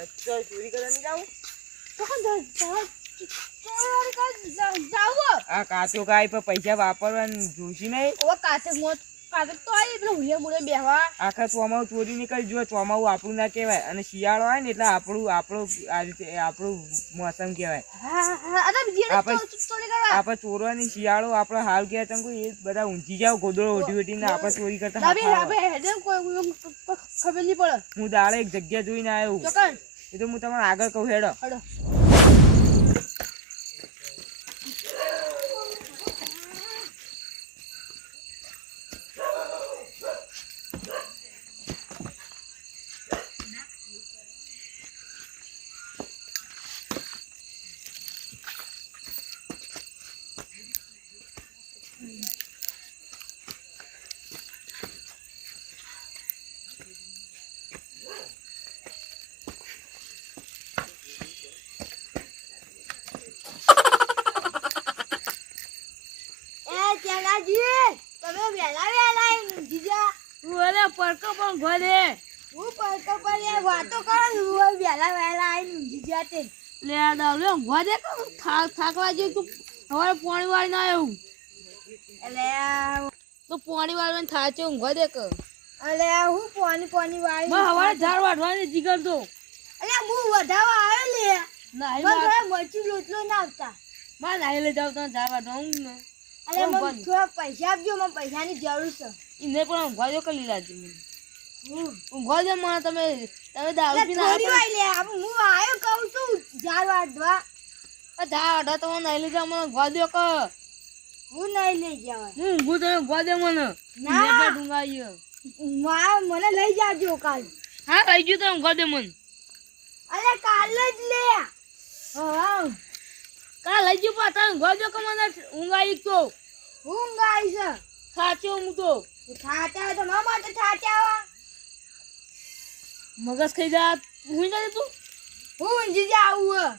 યાર ચોરી કરવા નહીં જાવ આ કાચો કાય પર પૈસા વાપરવાનું જોશી નહીં આખા ચોમાવું ચોરી નીકળી જો ચોમાવું આપણું ના કહેવાય અને શિયાળો હોય ને એટલે આપણું આ રીતે આપણું મોસમ કહેવાય આપણે ચોરવાની શિયાળો આપણે હાલ ગયા ચંકુ એ બધા ઊંચી જાવ ગોદડો ઓઢી ઓઢીને આપણે ચોરી કરતા હું દાડે એક જગ્યા જોઈને આવ્યો એ તો હું તમારે આગળ કહું હેડો થાકવા જેવું તું હવે પાણી વાળી ના આવ્યું તો પાણી વાળવા થાચે ઊંઘવા દે કે અલે હું પાણી વાળી હવારે ઝાડ વાઢવાની જીગર તો અલે હું વધાવા આવ્યો લે નાઈ મરચું લોટલો ના આવતા માં નાઈ લઈ જાવ તો ઝાડ વાઢવાનું ને અલે મને થોડા પૈસા આપજો મને પૈસાની જરૂર છે ઈને પણ ઊંઘવા દે કે લીલાજી મને ઊંઘવા દે માં તમે દારૂ પીને આવ્યા હું આવ્યો કહું છું ઝાડ વાઢવા ઝાડ વાઢવા તો નાઈ લઈ જાવ મને ઊંઘવા દે કે હું નહીં લઈ જવા હું ઊંઘું તમે ઊંઘવા દે મને ના ઊંઘાઈ મને લઈ જાજો કાલ હા લઈ ગયું તો ઊંઘવા દે મને અલે કાલ જ લે હા કાલ લઈ ગયું પાછા ઊંઘવા દે કે મને ઊંઘાઈ તો ઊંઘ આવી છે સાચો હું તો થાચા તો મારા માટે થાચા મગજ ખાઈ જા હું જા તું હું ઊંઘી જાઉં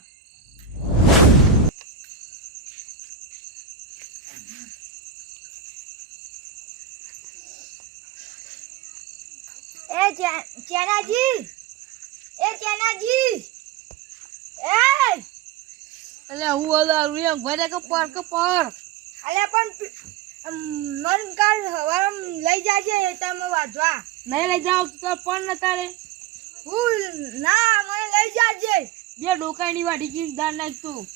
ચેનાજી અલે હું ઓલા રૂયા ઘરે કે પર અલે પણ મન કાલ હવારમ લઈ જાજે તમે વાજવા નહીં લઈ જાવ તો પણ ન તારે હું ના મને લઈ જાજે બે ડોકાની વાડી કી દાન નાખતું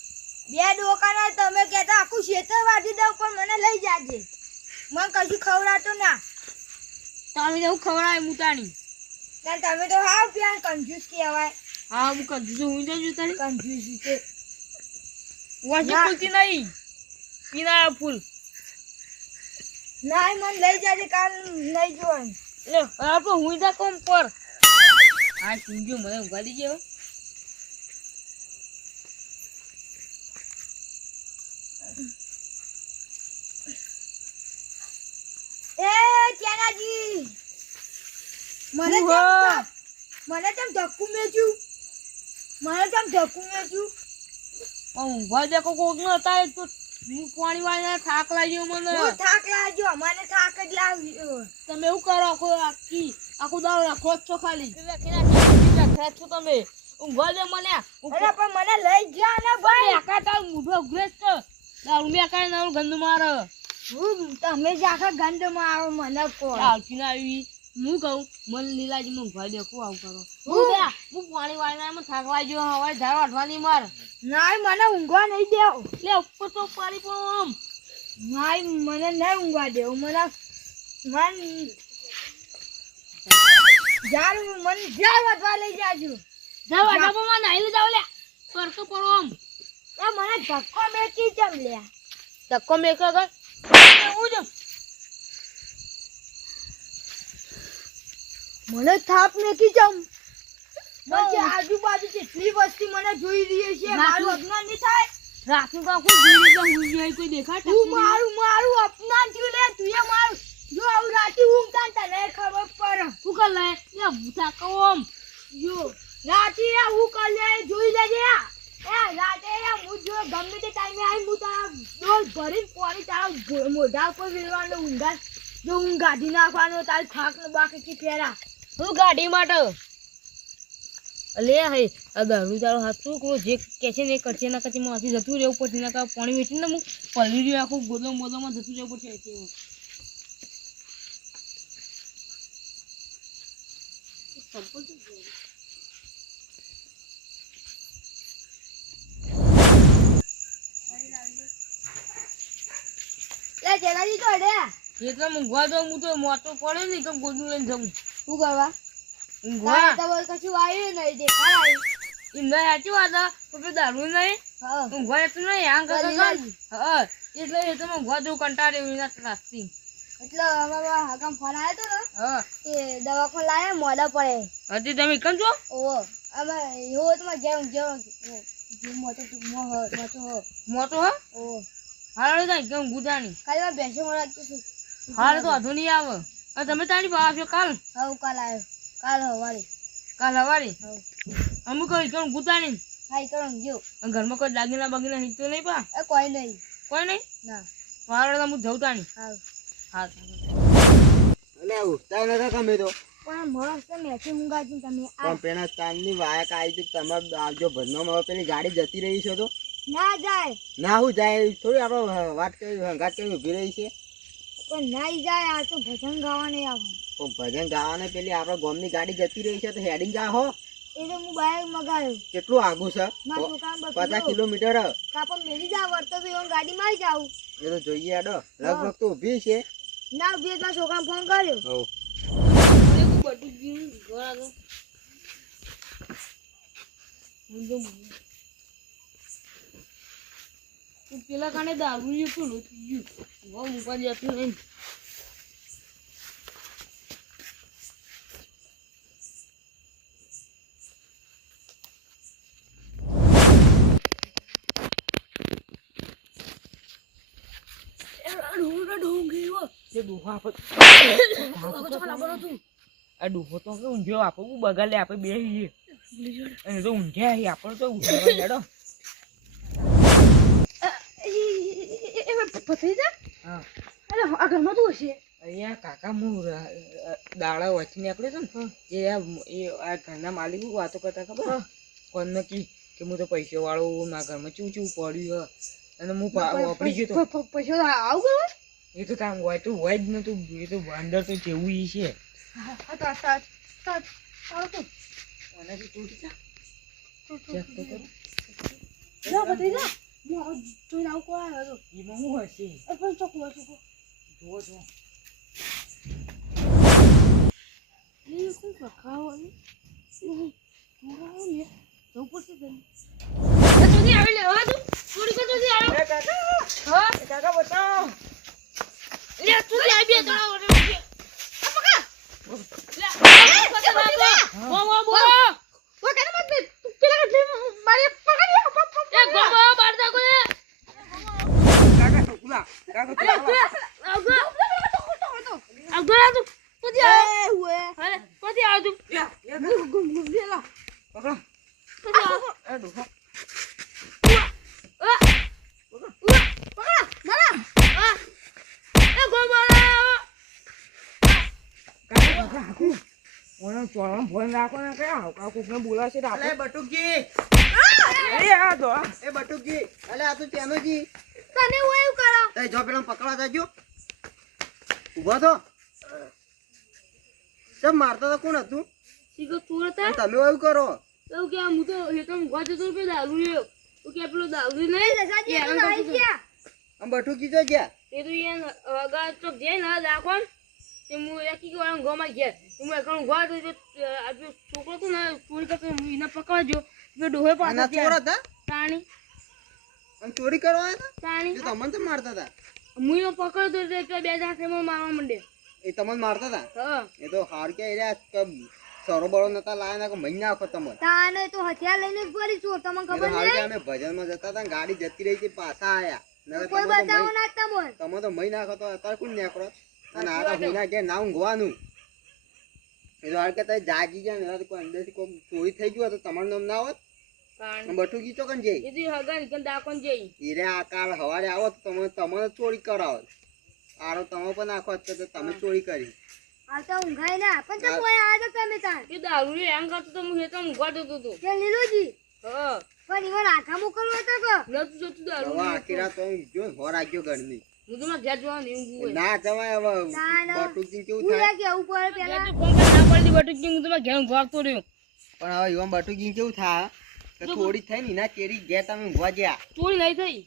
બે ડોકાના તમે કહેતા આખું ખેતર વાજી દઉં પણ મને લઈ જાજે મને કશું ખવડાતો ના તમે એવું ખવડાય મુતાની ના તમે તો હાવ પ્યાર કંજૂસ કહેવાય હા હું કંજૂસ હું જજો તારી કંજૂસ છે વાસી ફૂલતી નહીં પીના ફૂલ ના મને લઈ જાજે કાલ લઈ જોવાનું લે આપણે હું જા કોમ પર આ સિંગ્યો મને ઉભા દીજે એ ચેનાજી મને કેમ ધક્કુ મેચ્યું ઊંઘવા દે કોક નો હતા તો હું પાણી વાળીને થાક લાગ્યો મને હું થાક લાગ્યો મને થાક જ લાગ્યો તમે એવું કરો આખું દાવ રાખો છો ખાલી છો તમે ઊંઘવા દે મને અરે પણ મને લઈ જા ને ભાઈ આખા તાર મૂઢો ઉઘરેસ છે દારૂ મે કાઈ નાનું ગંદુ મારે હું તમે જ આખા ગંદમાં આવો મને કોણ આવતી ના આવી હું કહું મને લીલાજી માં ઊંઘવા દે કો આવું કરો હું પાણી વાળીને મને થાક લાગ્યો હવે ઝાડ વાઢવાની માર નાય મને ઊંઘવા નહીં દેવ લે ઉપર તો પાણી પણ આમ નાય મને નહીં ઊંઘવા દેવ મને ઝાડ વાઢવા લઈ જાજો ઝાડ વાઢવામાં નાઈ લે જાવ લે પરકો પડો આમ એ મને ધક્કો મેકી જમ લે ધક્કો મેકો ગર હું જો મને થાપ મેકી જમ પછી આજુબાજુ કેટલી વસ્તી મને જોઈ રહી છે મારું અપમાન નહીં થાય રાતનું તો આખું જોઈ લે હું જાય કોઈ દેખાય તું મારું અપમાન થયું લે તું એ મારું જો આવું રાતે ઊંઘતા તને ખબર પડે તું કર લે લે ભૂતા કોમ જો રાતે હું કર લે જોઈ લેજે એ રાતે હું જો ગમે તે ટાઈમે આવી હું તારા ડોલ ભરીને પાણી તારા મોઢા ઉપર વેલવાનો ઊંઘા જો ઊંઘ ગાડી નાખવાનો તારી થાક ને બાકી ફેરા હું ગાડી માટે અલે હે આ દારૂ તારો હાથ શું કહો જે કે છે ને એ કરશે ના કરશે માંથી જતું રહેવું પડશે ના કા પાણી વેચીને હું પલવી રહ્યું આખું ગોદોમાં જતું રહેવું પડશે એ જેલાજી તો અડે એટલે ઊંઘવા જાઉં હું તો મોટો પડે ને કે ગોદું લઈને જવું શું કરવા ઊંઘવા કશું આવ્યું નહીં દેખાડ આવ્યું ઇન્દા સાચી વાત તો પેલું દારૂ નહીં હા ઊંઘવા જતું નહીં આમ કરતા હા એટલે એ તો ઊંઘવા જવું કંટાળે વિના ત્રાસથી એટલે હવે હગામ ફોન આવ્યો તો ને હા એ દવાખાને લાયા મોડા પડે હજી તમે કેમ છો ઓહો અમે એવો તો જેમ મોટો મોટો હા ઓહો હાલ થાય કેમ ગુદાની કાલે બેસો મળે છું હાલ તો વાંધો નહીં આવે અને તમે તારી પાસે આવશો કાલ હા કાલ આવ્યો કાલ હવારે કાલ સવારે હા અમુક કહી કેમ ગુદાની હાઈ કરો ગયો અને ઘરમાં કોઈ દાગીના બાગીના હિંચતો નહીં પા એ કોઈ નહીં કોઈ નહીં ના વાળો હું જઉં તાણી હા હા અલે ઉઠતા નતા તમે તો પણ મસ્ત મેથી ઊંઘાજી તમે આ પણ પેલા તાનની વાયક આવી હતી તમારે આવજો ભરનો પેલી ગાડી જતી રહી છે તો ના જાય ના હું જાય થોડી આપણે વાત કરી હંગાત કરી ઊભી રહી છે પણ નાઈ જાય આ તો ભજન ગાવા નહીં આવે પણ ભજન ગાવાને પેલી આપણા ગામની ગાડી જતી રહી છે તો હેડિંગ જા હો એ તો હું બાઈક મગાવ્યો કેટલું આગું છે મારા દુકાન 50 કિલોમીટર કાપડ મેલી જા વર્તો તો એવું ગાડી માં જાવ એ તો જોઈએ આડો લગભગ તો ઊભી છે ના બે ના છોકરા ફોન કર્યો હો બધું જીવ ઘર આગળ પેલા કાને દારૂ જેટલું લોચી ગયું મૂકવા જતું નહીં આ ડૂહો તો કે ઊંઘ્યો આપણે બગાડે આપણે બે અને તો ઊંઘ્યા આપણે તો ઊંઘવા હેડો હા અરે આ ઘરમાં તું હશે અહીંયા કાકા હું દાડા વચ્ચે નીકળ્યો હતો ને એ આ ઘરના માલિકો વાતો કરતા ખબર કોણ નક્કી કે હું તો પૈસા વાળો મારા ઘરમાં ચૂચું પડ્યું અને હું વાપરી ગયો તો પૈસા આવું કરવા એ તો તાર હોય તો હોય જ નતું એ તો અંદર તો જેવું ઈ છે આનાથી તૂટી જા ચેક તો કરો જોઈને આવું કોઈ આવ્યો એમાં શું હશે પણ ચોખ્ખું જુઓ જુઓ એ શું ખાવાનું જવું પડશે તને તું આવી લે હા તું થોડી કર તું આવ્યો એ કાકા હા કાકા બતાવો લે તું આવી બે તળાવ લે બોલો બોલો કાકા ઉલા કાકા પકડો એ ડૂહો ઓનો ચોળમ ફોન રાખો ને કે આ કોકને બોલાશે તો અલે આપણે બટુકજી એ આ દો એ બટુકજી અલે આ તો તેનોજી તને હું એવું કરો તઈ જો પેલા પકડવા જાજો ઊભો તો સબ મારતા તો કોણ હતું શીખો તું હતા અને તમે એવું કરો તો કે હું તો હેતમ ગોજે તો કે દારૂ લ્યો તો કે પેલો દારૂ નહીં રસાજી તું આવી ગયા આમ બટુકજી જો ગયા એ તો એ અગા તો જે ના રાખો તે હું એકી કે વાળા ગોમાં ગયા હું એકણ ગો તો આ જો છોકરો તો ને ચોરી કરતો એને પકડજો કે ડોહે આના પાછા ચોર હતા તાણી અને ચોરી કરવા આવ્યા હતા તાણી જો તમને તો મારતા હતા હું એને પકડતો એટલે બે જાખેમાં મારવા માંડે એ તમને મારતા હતા હા એ તો હાર કે એરિયા સરો બળો નતા લાયા ના કે મહિના આખો તમને તાને તો હથિયાર લઈને જ ફરી છું તમને એ તો ખબર હાર કે નહીં અમે ભજનમાં જતા હતા ને ગાડી જતી રહી હતી પાછા આયા નકર કોઈ બચાવો ના તમને તમે તો મહિના આખો તો અત્યારે કોણ નીકળો અને આ તો મહિના કે ના ઊંઘવાનું એ તો હાર કે તમે જાગી ગયા ને કોઈ અંદરથી કોઈ ચોરી થઈ ગયું તો તમારું નામ ના હોત તાણી બટુકી ચોકન જઈ એ તો હગા નીકળ દાખોન જઈ હીરે આ કાલ હવારે આવો તો તમે ચોરી કરાવો આરો તમે પણ આખો તો તમે ચોરી કરી આ તો ઊંઘાય ના પણ તો કોઈ આ તો તમે ને તાર એ દારૂ એમ કરતો તો હું હેઠળ ઊંઘવા જતો હતો. કે લીલુજી હા પણ ઈવન આખા મોકલવો હતો કે નતું જતું દારૂ હવે આખી રાત તો ઊંઘજો ને, હોર આગ્યો ઘરની. હું તો મારા ઘેર જવાનું એવું હોય. ના જવાય હવે. ના, ના. બટુકજી કેવું હું થાય? યા કેવું પડે પેલા ઘેર તો ફોન કરી ના પડી બટુકી હું તો મારા ઘેર ઊંઘવા આવતો રહ્યો. પણ હવે એવા બટુકજી કેવું થાય કે થોડી થઈ ને એના કેરી ગયા તમે ઊંઘવા ગયા ચોરી નહીં થઈ.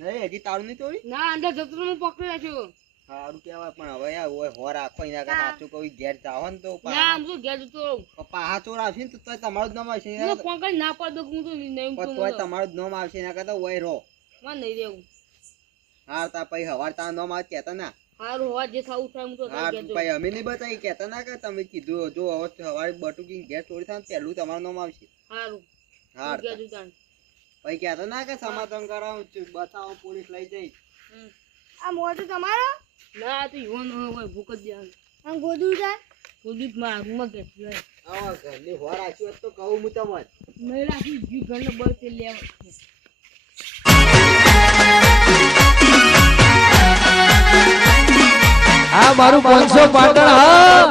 નહીં હજી તાળું નહીં તોડી ના અંદર જતો તો હું પકડી રાખ્યો. સારું કહેવાય પણ હવે યાર ઓય હોર આખો એના કાંઈ સાચું કહું ઘેર જાઓ ને તો ના હું તો ઘેર જતો રહું. પાહા ચોર આવશે ને તો તોય તમારું જ નામ આવશે હું તો ફોન કરી ના પાડી દઉં કે હું તો નહીં પણ ઊંઘતો તોય મને. તમારું જ નામ આવશે એના કરતા ઓય રહો. મારે નહીં રહેવું. હા તા પછી હવાર તારું નામ આવે કહેતા ના. હારું હોવા જે થવું થાય હું તો હા ઘેર જઉં. પછી અમે નહીં બતાવી કહેતા ના કે તમે કીધું જો હવે સવારે બટુકી ઘેર ચોરી થાય ને પહેલું તમારું નામ આવશે. હારું હા હું ઘેર જઉં તાણ. પછી કહેતા ના કે સમાધાન કરાવો બતાવો પોલીસ લઈ જઈ. હમ. આ મોટું તમારો ના આ તો યુવાન હોય ભૂખ જ દેવાનું. આમ ગોદું છે પોલીસ માં રૂમમાં ઘેર જાય. આવા ઘરની હોર રાખી હોત તો કહું હું તમને. નહીં રાખી જીવ ઘરનો બળ તે લેવા. આ મારું 500 પાટણ હા